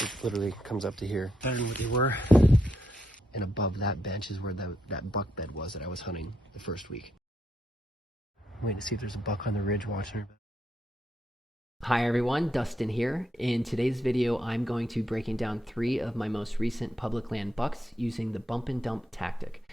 It literally comes up to here, better than what they were. And above that bench is where that buck bed was that I was hunting the first week. I'm waiting to see if there's a buck on the ridge watching her. Hi everyone, Dustin here. In today's video, I'm going to be breaking down 3 of my most recent public land bucks using the bump and dump tactic.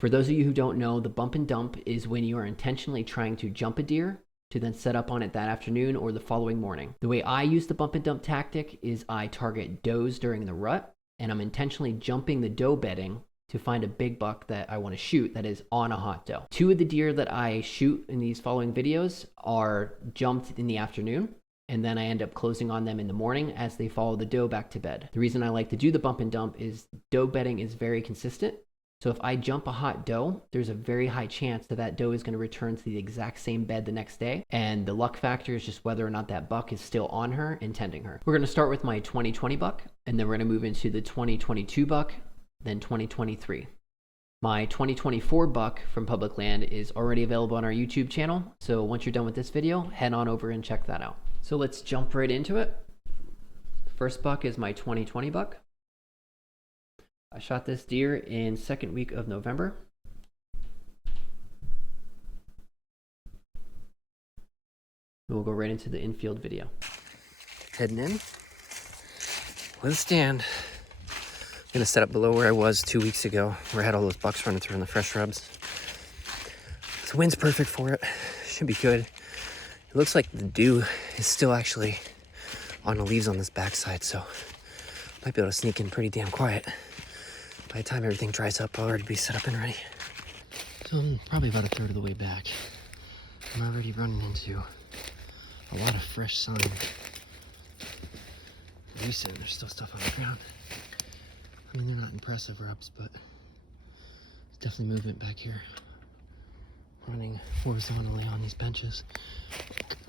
For those of you who don't know, the bump and dump is when you are intentionally trying to jump a deer to then set up on it that afternoon or the following morning. The way I use the bump and dump tactic is I target does during the rut, and I'm intentionally jumping the doe bedding to find a big buck that I want to shoot that is on a hot doe. 2 of the deer that I shoot in these following videos are jumped in the afternoon, and then I end up closing on them in the morning as they follow the doe back to bed. The reason I like to do the bump and dump is doe bedding is very consistent. So if I jump a hot doe, there's a very high chance that that doe is going to return to the exact same bed the next day. And the luck factor is just whether or not that buck is still on her and tending her. We're going to start with my 2020 buck, and then we're going to move into the 2022 buck, then 2023. My 2024 buck from public land is already available on our YouTube channel. So once you're done with this video, head on over and check that out. So let's jump right into it. First buck is my 2020 buck. I shot this deer in second week of November. We'll go right into the infield video. Heading in with a stand. I'm gonna set up below where I was 2 weeks ago, where I had all those bucks running through in the fresh shrubs. The wind's perfect for it. Should be good. It looks like the dew is still actually on the leaves on this backside, so might be able to sneak in pretty damn quiet. By the time everything dries up, I'll already be set up and ready. So I'm probably about a third of the way back. I'm already running into a lot of fresh sun. Recent, there's still stuff on the ground. I mean, they're not impressive rubs, but there's definitely movement back here. Running horizontally on these benches.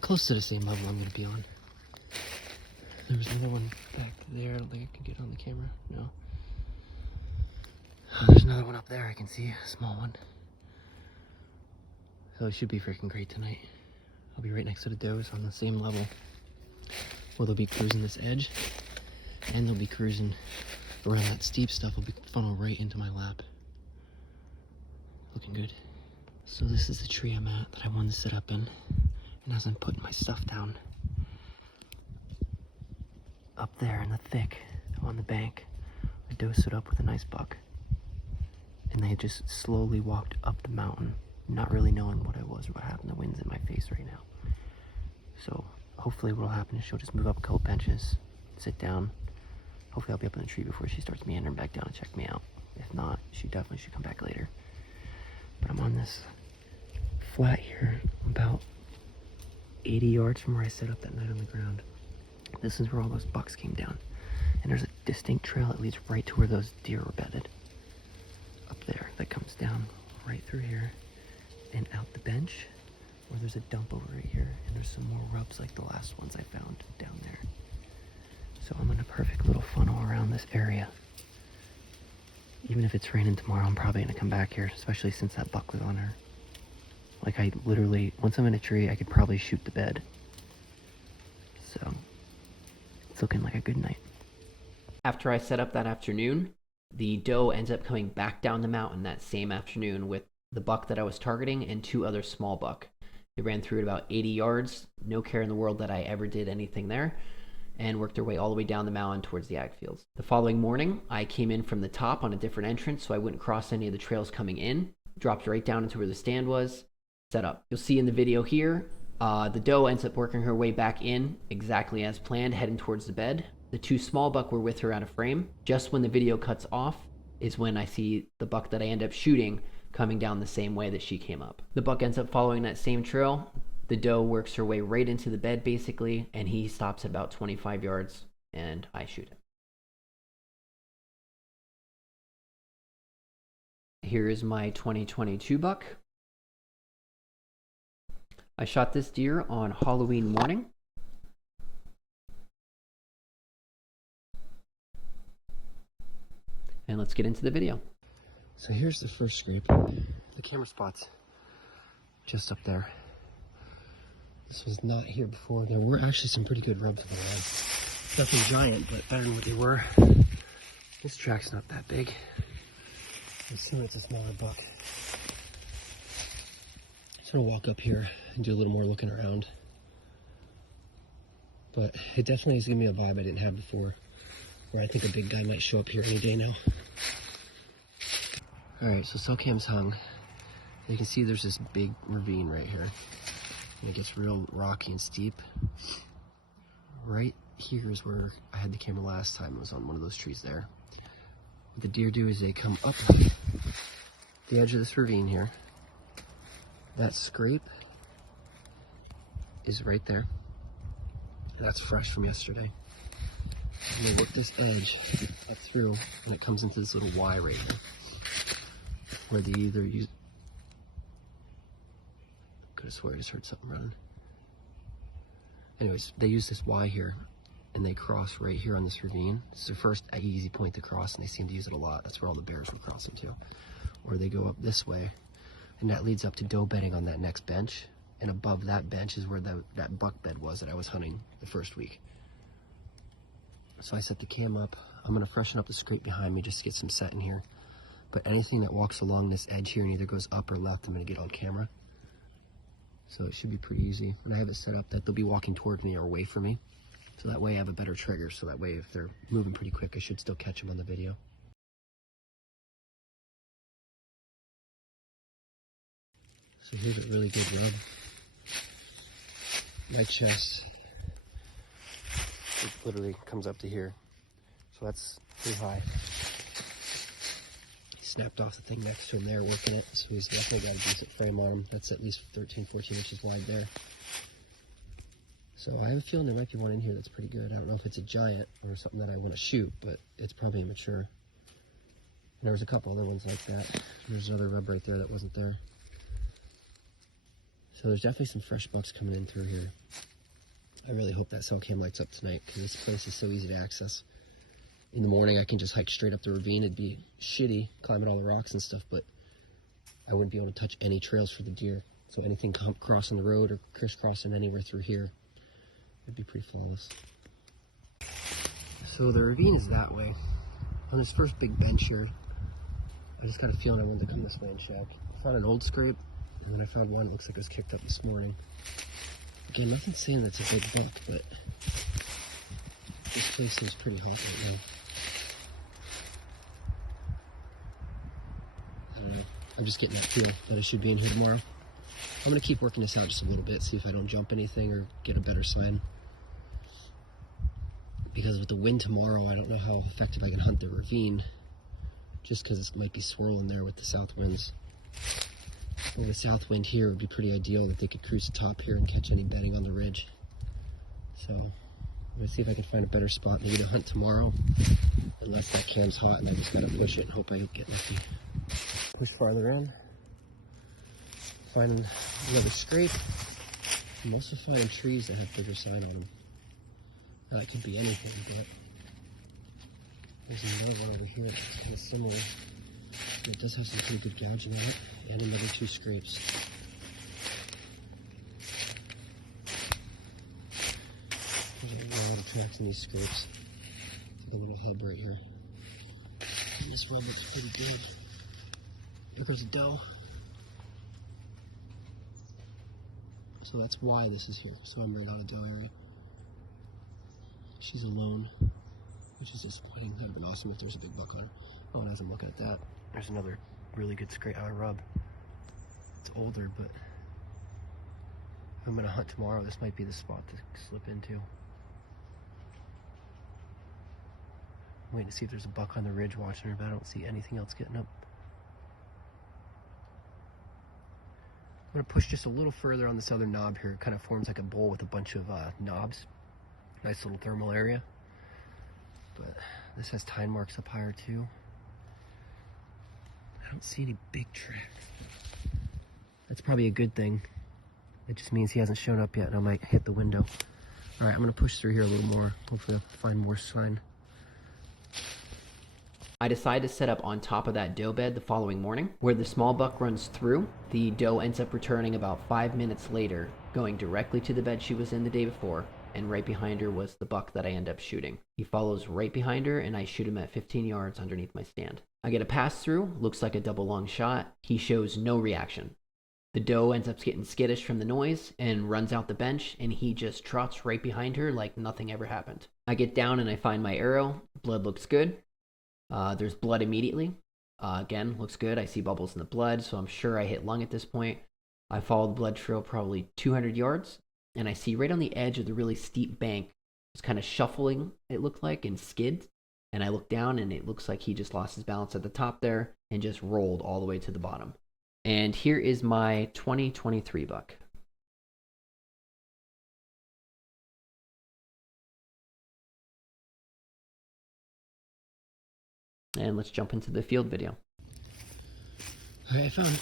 Close to the same level I'm going to be on. There was another one back there. I don't think I can get on the camera. No. Oh, there's another one up there I can see, a small one. So it should be freaking great tonight. I'll be right next to the does on the same level. Well, they'll be cruising this edge, and they'll be cruising around that steep stuff. Will be funnel right into my lap. Looking good. So this is the tree I'm at that I wanted to sit up in. And as I'm putting my stuff down, up there in the thick on the bank, a doe stood up with a nice buck. And they just slowly walked up the mountain, not really knowing what I was or what happened. The wind's in my face right now. So hopefully what'll happen is she'll just move up a couple benches, sit down. Hopefully I'll be up in the tree before she starts meandering back down and check me out. If not, she definitely should come back later. But I'm on this flat here, about 80 yards from where I set up that night on the ground. This is where all those bucks came down. And there's a distinct trail that leads right to where those deer were bedded. Up there, that comes down right through here and out the bench, where there's a dump over right here, and there's some more rubs like the last ones I found down there. So I'm in a perfect little funnel around this area. Even if it's raining tomorrow, I'm probably gonna come back here, especially since that buck was on her. Like, I literally, once I'm in a tree, I could probably shoot the bed. So it's looking like a good night. After I set up that afternoon, the doe ends up coming back down the mountain that same afternoon with the buck that I was targeting and 2 other small buck. They ran through at about 80 yards, no care in the world that I ever did anything there, and worked their way all the way down the mountain towards the ag fields. The following morning, I came in from the top on a different entrance, so I wouldn't cross any of the trails coming in, dropped right down into where the stand was, set up. You'll see in the video here, the doe ends up working her way back in exactly as planned, heading towards the bed. The 2 small buck were with her out of frame. Just when the video cuts off is when I see the buck that I end up shooting coming down the same way that she came up. The buck ends up following that same trail. The doe works her way right into the bed basically, and he stops at about 25 yards and I shoot him. Here is my 2022 buck. I shot this deer on Halloween morning. And let's get into the video. So here's the first scrape. The camera spot's just up there. This was not here before. There were actually some pretty good rubs on the line. Nothing giant, but better than what they were. This track's not that big. I assume it's a smaller buck. So I'll walk up here and do a little more looking around. But it definitely is giving me a vibe I didn't have before, where I think a big guy might show up here any day now. Alright, so cell cam's hung. You can see there's this big ravine right here. And it gets real rocky and steep. Right here is where I had the camera last time. It was on one of those trees there. What the deer do is they come up the edge of this ravine here. That scrape is right there. That's fresh from yesterday. And they work this edge up through, and it comes into this little Y right here, where they either use. Could have swore I just heard something running. Anyways, they use this Y here, and they cross right here on this ravine. This is their first easy point to cross, and they seem to use it a lot. That's where all the bears were crossing to. Or they go up this way, and that leads up to doe bedding on that next bench. And above that bench is where that buck bed was that I was hunting the first week. So I set the cam up. I'm gonna freshen up the scrape behind me just to get some set in here. But anything that walks along this edge here and either goes up or left, I'm gonna get on camera. So it should be pretty easy. When I have it set up that they'll be walking toward me or away from me. So that way I have a better trigger. So that way if they're moving pretty quick, I should still catch them on the video. So here's a really good rub. My chest, it literally comes up to here. So that's pretty high. He snapped off the thing next to him there working it. So he's definitely got a decent frame on him. That's at least 13, 14 inches wide there. So I have a feeling there might be one in here that's pretty good. I don't know if it's a giant or something that I want to shoot, but it's probably immature. And there was a couple other ones like that. There's another rub right there that wasn't there. So there's definitely some fresh bucks coming in through here. I really hope that cell cam lights up tonight because this place is so easy to access. In the morning I can just hike straight up the ravine. It'd be shitty climbing all the rocks and stuff, but I wouldn't be able to touch any trails for the deer. So anything crossing the road or crisscrossing anywhere through here, it'd be pretty flawless. So the ravine is that way. On this first big bench here, I just got a feeling I wanted to come this way and check. I found an old scrape. And then I found one that looks like it was kicked up this morning. Again, nothing saying that's a big buck, but this place seems pretty hot right now. I don't know. I'm just getting that feel that I should be in here tomorrow. I'm going to keep working this out just a little bit, see if I don't jump anything or get a better sign. Because with the wind tomorrow, I don't know how effective I can hunt the ravine, just because it might be swirling there with the south winds. Well, the south wind here would be pretty ideal that they could cruise the top here and catch any bedding on the ridge. So I'm going to see if I can find a better spot maybe to hunt tomorrow, unless that cam's hot and I just got to push it and hope I get lucky. Push farther in, finding another scrape. I'm also finding trees that have bigger sign on them. Now, that could be anything, but there's another one over here that's kind of similar. It does have some pretty good gouging on it, and another two scrapes. There's a lot of tracks in these scrapes. A little hub right here. And this one looks pretty good. There goes a doe. So that's why this is here. So I'm right on a doe area. She's alone, which is disappointing. That'd have been awesome if there's a big buck on her. Oh, and as I'm looking at that, there's another really good scrape rub. It's older, but if I'm gonna hunt tomorrow, this might be the spot to slip into. I'm waiting to see if there's a buck on the ridge watching her, but I don't see anything else getting up. I'm gonna push just a little further on this other knob here. It kind of forms like a bowl with a bunch of knobs. Nice little thermal area. But this has tine marks up higher too. I don't see any big tracks. That's probably a good thing. It just means he hasn't shown up yet and I might hit the window. All right, I'm gonna push through here a little more. Hopefully I'll find more sign. I decided to set up on top of that doe bed the following morning. Where the small buck runs through, the doe ends up returning about 5 minutes later, going directly to the bed she was in the day before, and right behind her was the buck that I end up shooting. He follows right behind her, and I shoot him at 15 yards underneath my stand. I get a pass through, looks like a double long shot. He shows no reaction. The doe ends up getting skittish from the noise and runs out the bench, and he just trots right behind her like nothing ever happened. I get down and I find my arrow. Blood looks good. There's blood immediately. Again, looks good. I see bubbles in the blood, so I'm sure I hit lung at this point. I follow the blood trail probably 200 yards, and I see right on the edge of the really steep bank, just kind of shuffling, it looked like, and skid. And I look down, and it looks like he just lost his balance at the top there and just rolled all the way to the bottom. And here is my 2023 buck. And let's jump into the field video. All right, I found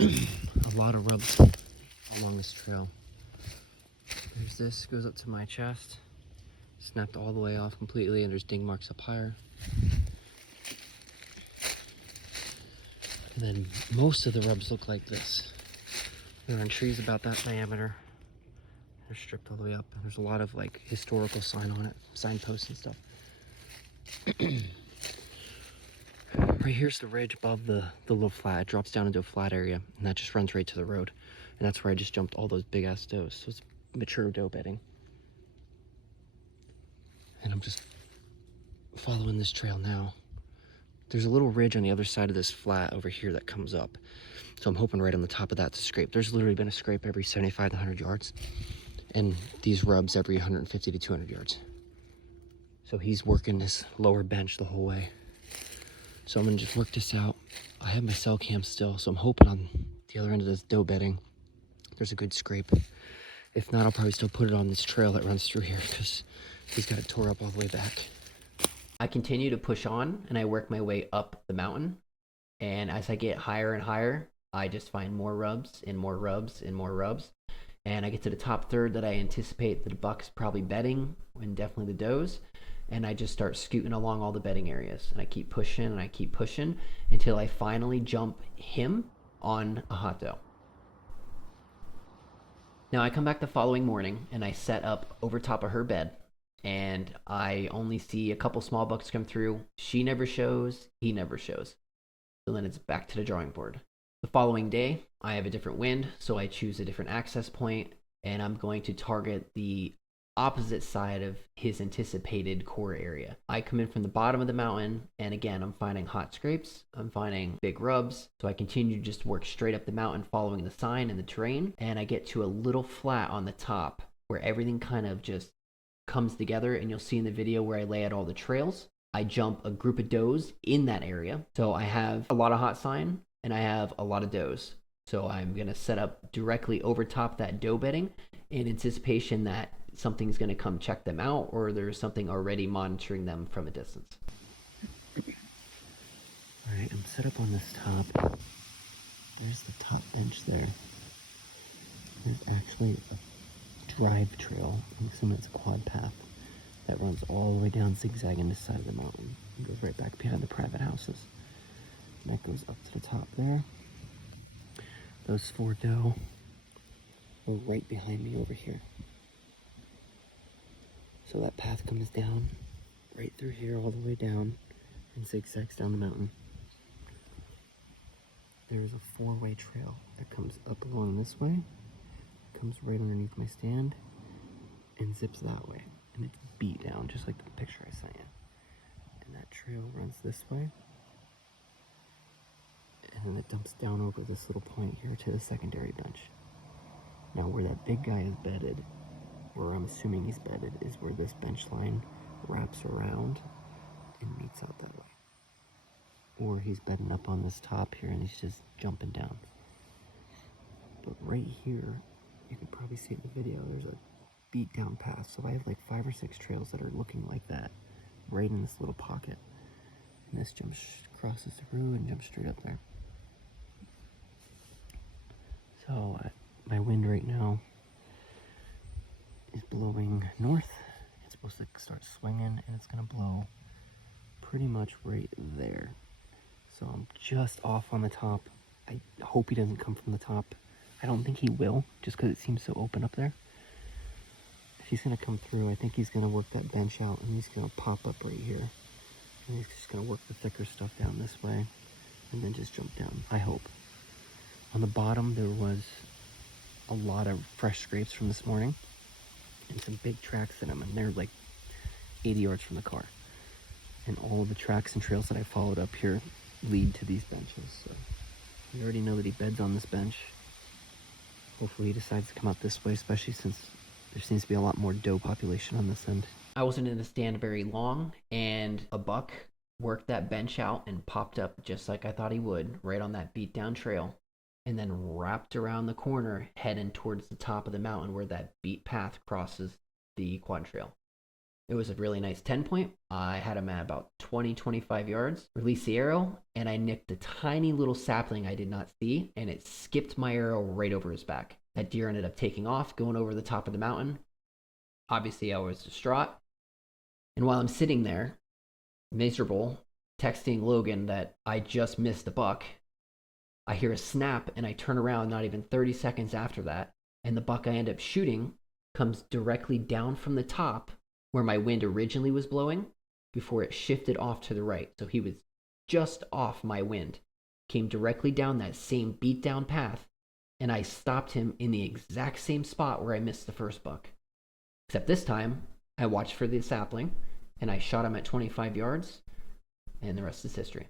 a lot of rubs along this trail. There's this, goes up to my chest, snapped all the way off completely, and there's ding marks up higher. And then most of the rubs look like this. They're on trees about that diameter. They're stripped all the way up. There's a lot of like historical sign on it, signposts and stuff. Right here's the ridge above the little flat. It drops down into a flat area, and that just runs right to the road. And that's where I just jumped all those big ass does. So it's mature doe bedding. And I'm just following this trail now. There's a little ridge on the other side of this flat over here that comes up. So I'm hoping right on the top of that to scrape. There's literally been a scrape every 75 to 100 yards. And these rubs every 150 to 200 yards. So he's working this lower bench the whole way. So I'm gonna just work this out. I have my cell cam still, so I'm hoping on the other end of this doe bedding, there's a good scrape. If not, I'll probably still put it on this trail that runs through here because he's got it tore up all the way back. I continue to push on, and I work my way up the mountain. And as I get higher and higher, I just find more rubs and more rubs and more rubs. And I get to the top third that I anticipate that the buck's probably bedding, and definitely the does. And I just start scooting along all the bedding areas. And I keep pushing and I keep pushing until I finally jump him on a hot doe. Now I come back the following morning and I set up over top of her bed. And I only see a couple small bucks come through. She never shows, he never shows. So then it's back to the drawing board. The following day, I have a different wind, so I choose a different access point, and I'm going to target the opposite side of his anticipated core area. I come in from the bottom of the mountain, and again, I'm finding hot scrapes, I'm finding big rubs, so I continue to just work straight up the mountain following the sign and the terrain, and I get to a little flat on the top where everything kind of just comes together, and you'll see in the video where I lay out all the trails. I jump a group of does in that area, so I have a lot of hot sign, and I have a lot of does. So I'm going to set up directly over top that doe bedding in anticipation that something's going to come check them out, or there's something already monitoring them from a distance. All right, I'm set up on this top. There's the top bench there. There's actually a drive trail. I'm assuming it's a quad path that runs all the way down zigzagging this side of the mountain. It goes right back behind the private houses. And that goes up to the top there. Those 4 doe are right behind me over here. So that path comes down right through here all the way down and zigzags down the mountain. There's a 4-way trail that comes up along this way, comes right underneath my stand, and zips that way. And it's beat down just like the picture I sent you. And that trail runs this way. And then it dumps down over this little point here to the secondary bench. Now where that big guy is bedded, where I'm assuming he's bedded, is where this bench line wraps around and meets out that way. Or he's bedding up on this top here and he's just jumping down. But right here, you can probably see it in the video, there's a beat down path. So I have like 5 or 6 trails that are looking like that, right in this little pocket. And this jumps, crosses through and jumps straight up there. So my wind right now is blowing north. It's supposed to start swinging and it's gonna blow pretty much right there. So I'm just off on the top. I hope he doesn't come from the top. I don't think he will, just because it seems so open up there. He's gonna come through. I think he's gonna work that bench out, and he's gonna pop up right here. And he's just gonna work the thicker stuff down this way, and then just jump down, I hope. On the bottom, there was a lot of fresh scrapes from this morning, and some big tracks in them, and they're like 80 yards from the car. And all of the tracks and trails that I followed up here lead to these benches. So we already know that he beds on this bench. Hopefully he decides to come out this way, especially since there seems to be a lot more doe population on this end. I wasn't in the stand very long, and a buck worked that bench out and popped up just like I thought he would, right on that beat down trail, and then wrapped around the corner, heading towards the top of the mountain where that beat path crosses the quad trail. It was a really nice 10-point. I had him at about 20-25 yards. Released the arrow, and I nicked a tiny little sapling I did not see, and it skipped my arrow right over his back. That deer ended up taking off, going over the top of the mountain. Obviously, I was distraught. And while I'm sitting there, miserable, texting Logan that I just missed a buck, I hear a snap, and I turn around not even 30 seconds after that, and the buck I end up shooting comes directly down from the top where my wind originally was blowing before it shifted off to the right. So he was just off my wind, came directly down that same beat down path, and I stopped him in the exact same spot where I missed the first buck. Except this time, I watched for the sapling, and I shot him at 25 yards, and the rest is history.